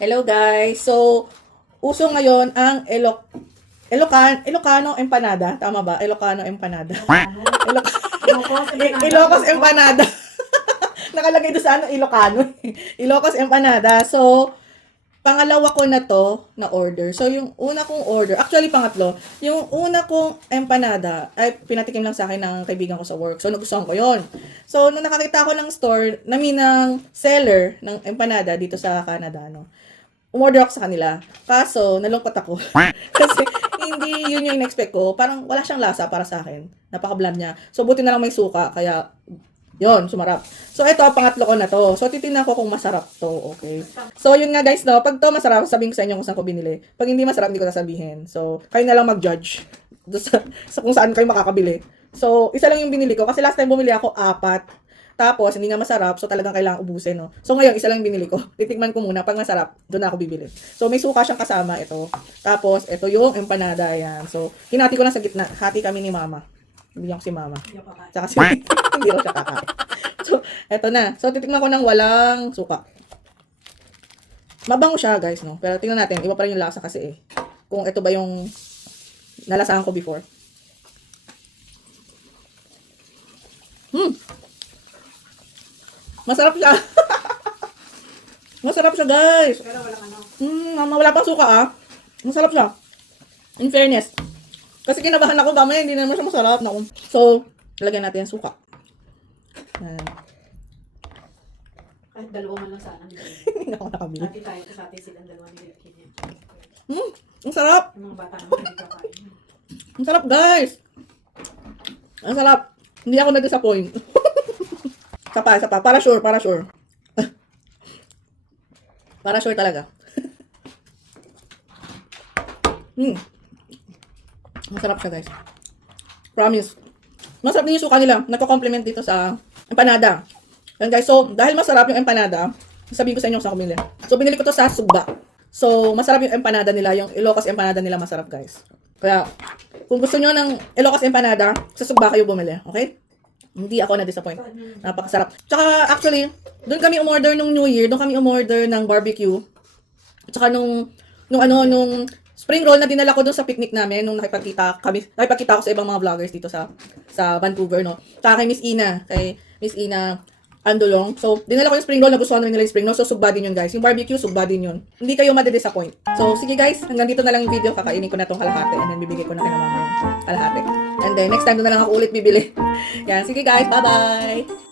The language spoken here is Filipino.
Hello guys. So, uso ngayon ang Ilocano empanada. Tama ba? Ilocano empanada. Ilocos empanada. Nakalagay doon sa Ilocano. Ilocos empanada. So, pangalawa ko na to na order. So, yung una kong order, actually pangatlo, yung una kong empanada ay pinatikim lang sa akin ng kaibigan ko sa work. So, nagustuhan ko yon. So, nung nakakita ko ng store, ng seller ng empanada dito sa Canada, no, umorder ako sa kanila. Kaso, nalungkot ako. Kasi, hindi yun yung in-expect ko. Parang wala siyang lasa para sa akin. Napaka-bland niya. So, buti na lang may suka. Kaya, yon sumarap. So, ito, pangatlo ko na to. So, titignan ko kung masarap to. Okay. So, yun nga guys, no. Pag to masarap, sabihin ko sa inyo kung saan ko binili. Pag hindi masarap, hindi ko sasabihin. So, kayo na lang mag-judge. Sa kung saan kayo makakabili. So, isa lang yung binili ko. Kasi last time bumili ako, 4. Tapos, hindi nga masarap. So, talagang kailangan ubusin, no. So, ngayon, isa lang yung binili ko. Titikman ko muna. Pag masarap, doon na ako bibili. So, may suka siyang kasama. Ito. Tapos, ito yung empanada. Yan. So, hinati ko lang sa gitna. Hati kami ni mama. Hindi ako si mama. Tsaka si hindi ako siya kakain. So, eto na. So, titikman ko ng walang suka. Mabango siya, guys, no? Pero tingnan natin. Iba pa rin yung lasa kasi eh. Kung ito ba yung nalasahan ko before. Masarap siya. Masarap siya, guys. Pero walang ano. Mama, wala pang suka, ah. Masarap siya. In fairness. Kasi kinabahan ako, gamay, hindi naman siya masarap. Naku. So, lagyan natin yung suka. Yan. Kahit dalawa man lang sana. Hindi ako nakabili. Dati tayo, kasi ate silang dalawa ni Wilkin yan. Ang sarap. Yung mga bata naman hindi kakain. Ang sarap, guys. Ang sarap. Hindi ako na-disappoint. Isa pa. Para sure. Para sure talaga. Masarap siya, guys. Promise. Masarap din yung suka nila. Nagko-compliment dito sa empanada. Yan, guys. So, dahil masarap yung empanada, sabihin ko sa inyo kung saan ko binili. So, binili ko to sa Sugba. So, masarap yung empanada nila. Yung Ilocos empanada nila masarap, guys. Kaya, kung gusto nyo ng Ilocos empanada, sa Sugba kayo bumili. Okay? Hindi ako na-disappoint. Napakasarap. Tsaka, actually, doon kami umorder nung New Year. Doon kami umorder ng barbecue. Tsaka nung spring roll na dinala ko doon sa picnic namin nung nakipagkita ako sa ibang mga vloggers dito sa Vancouver, no. Tsaka kay Miss Ina Andolong. So, dinala ko yung spring roll, nagustuhan namin nila yung spring roll. So, sugba din yun, guys. Yung barbecue, sugba din yun. Hindi kayo madidisappoint. So, sige guys, hanggang dito na lang yung video. Kakainin ko na tong kalahati and then bibigay ko na kay mama yung kalahati. And then, next time doon na lang ako ulit bibili. Yan, sige guys, bye-bye!